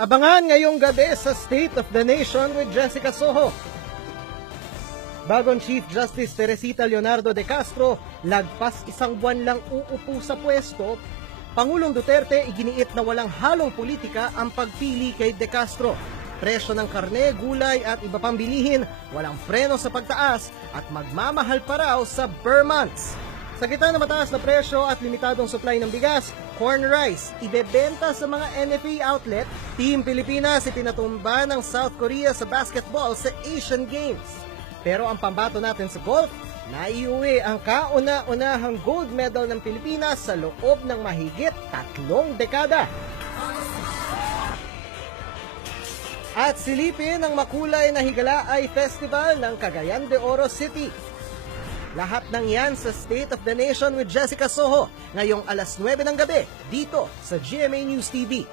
Abangan ngayong gabi sa State of the Nation with Jessica Soho. Bagong Chief Justice Teresita Leonardo de Castro, lagpas isang buwan lang uupo sa pwesto, Pangulong Duterte iginiit na walang halong politika ang pagpili kay de Castro. Presyo ng karne, gulay at iba pang bilihin, walang preno sa pagtaas at magmamahal pa raw sa per months. Sa gitna ng mataas na presyo at limitadong supply ng bigas, corn rice, ibebenta sa mga NFA outlet, Team Pilipinas ipinatumba ng South Korea sa basketball sa Asian Games. Pero ang pambato natin sa golf, naiuwi ang kauna-unahang gold medal ng Pilipinas sa loob ng mahigit 3 dekada. At silipin ang makulay na higala ay festival ng Cagayan de Oro City. Lahat ng yan sa State of the Nation with Jessica Soho ngayong alas 9 ng gabi dito sa GMA News TV.